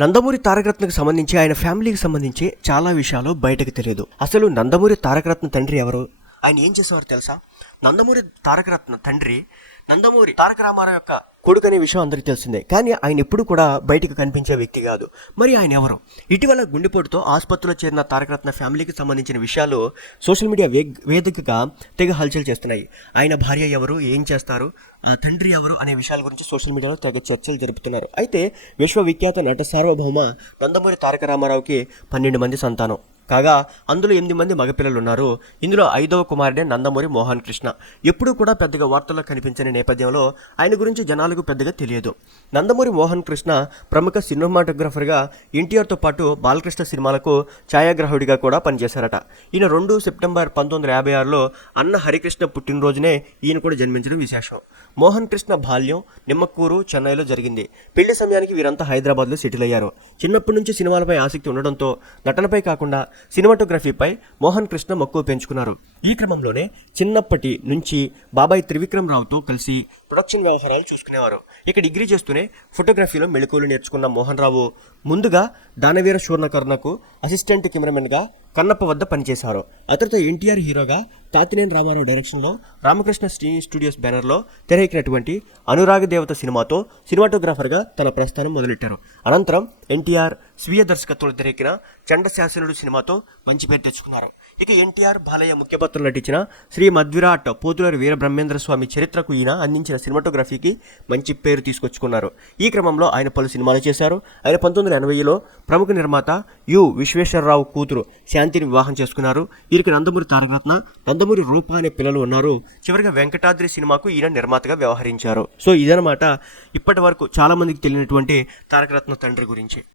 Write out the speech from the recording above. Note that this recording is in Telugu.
నందమూరి తారకరత్నకు సంబంధించి ఆయన ఫ్యామిలీకి సంబంధించి చాలా విషయాలు బయటకు తెలియదు. అసలు నందమూరి తారకరత్న తండ్రి ఎవరు, ఆయన ఏం చేసేవారు తెలుసా? నందమూరి తారకరత్న తండ్రి నందమూరి తారక రామారావు యొక్క కొడుకు అనే విషయం అందరికీ తెలిసిందే. కానీ ఆయన ఎప్పుడు కూడా బయటకు కనిపించే వ్యక్తి కాదు. మరి ఆయన ఎవరు? ఇటీవల గుండెపోటుతో ఆసుపత్రిలో చేరిన తారకరత్న ఫ్యామిలీకి సంబంధించిన విషయాలు సోషల్ మీడియా వేదికగా తెగ హల్చల్ చేస్తున్నాయి. ఆయన భార్య ఎవరు, ఏం చేస్తారు, తండ్రి ఎవరు అనే విషయాల గురించి సోషల్ మీడియాలో తెగ చర్చలు జరుపుతున్నారు. అయితే విశ్వవిఖ్యాత నట సార్వభౌమ నందమూరి తారక రామారావుకి 12 మంది సంతానం కాగా అందులో 8 మంది మగపిల్లలు ఉన్నారు. ఇందులో 5వ కుమారుడే నందమూరి మోహన్ కృష్ణ. ఎప్పుడూ కూడా పెద్దగా వార్తల్లో కనిపించని నేపథ్యంలో ఆయన గురించి జనాలకు పెద్దగా తెలియదు. నందమూరి మోహన్ కృష్ణ ప్రముఖ సినిమాటోగ్రఫర్గా ఎన్టీఆర్తో పాటు బాలకృష్ణ సినిమాలకు ఛాయాగ్రాహకుడిగా కూడా పనిచేశారట. ఈయన 2 సెప్టెంబర్ 1956లో అన్న హరికృష్ణ పుట్టినరోజునే ఈయన కూడా జన్మించడం విశేషం. మోహన్ కృష్ణ బాల్యం నిమ్మకూరు, చెన్నైలో జరిగింది. పెళ్లి సమయానికి వీరంతా హైదరాబాద్లో సెటిల్ అయ్యారు. చిన్నప్పటి నుంచి సినిమాలపై ఆసక్తి ఉండడంతో నటనపై కాకుండా సినిమాటోగ్రఫీపై మోహన్ కృష్ణ మక్కువ పెంచుకున్నారు. ఈ క్రమంలోనే చిన్నప్పటి నుంచి బాబాయ్ త్రివిక్రమ్ రావుతో కలిసి ప్రొడక్షన్ వ్యవహారాలు చూసుకునేవారు. ఇక డిగ్రీ చేస్తూనే ఫోటోగ్రఫీలో మెళకువలు నేర్చుకున్న మోహన్ రావు ముందుగా దానవీర శూర్ణకర్ణకు అసిస్టెంట్ కెమెరామెన్గా కన్నప్ప వద్ద పనిచేశారు. అతడితో ఎన్టీఆర్ హీరోగా తాతినేని రామారావు డైరెక్షన్లో రామకృష్ణ స్టూడియోస్ బ్యానర్లో తెరకెక్కినటువంటి అనురాగ దేవత సినిమాతో సినిమాటోగ్రాఫర్గా తన ప్రస్థానం మొదలెట్టారు. అనంతరం ఎన్టీఆర్ స్వీయ దర్శకత్వంలో తెరకెక్కిన చండశాసనుడు సినిమాతో మంచి పేరు తెచ్చుకున్నారు. ఇక ఎన్టీఆర్, బాలయ్య ముఖ్య పాత్రలు నటించిన శ్రీ మధ్విరాట్ పోతులూరి వీరబ్రహ్మేంద్ర స్వామి చరిత్రకు ఈయన అందించిన సినిమాటోగ్రఫీకి మంచి పేరు తీసుకొచ్చుకున్నారు. ఈ క్రమంలో ఆయన పలు సినిమాలు చేశారు. ఆయన 1980లో ప్రముఖ నిర్మాత యు విశ్వేశ్వరరావు కూతురు శాంతిని వివాహం చేసుకున్నారు. వీరికి నందమూరి తారకరత్న, నందమూరి రూప అనే పిల్లలు ఉన్నారు. చివరిగా వెంకటాద్రి సినిమాకు ఈయన నిర్మాతగా వ్యవహరించారు. సో ఇదనమాట ఇప్పటి వరకు చాలా మందికి తెలియనటువంటి తారకరత్న తండ్రి గురించి.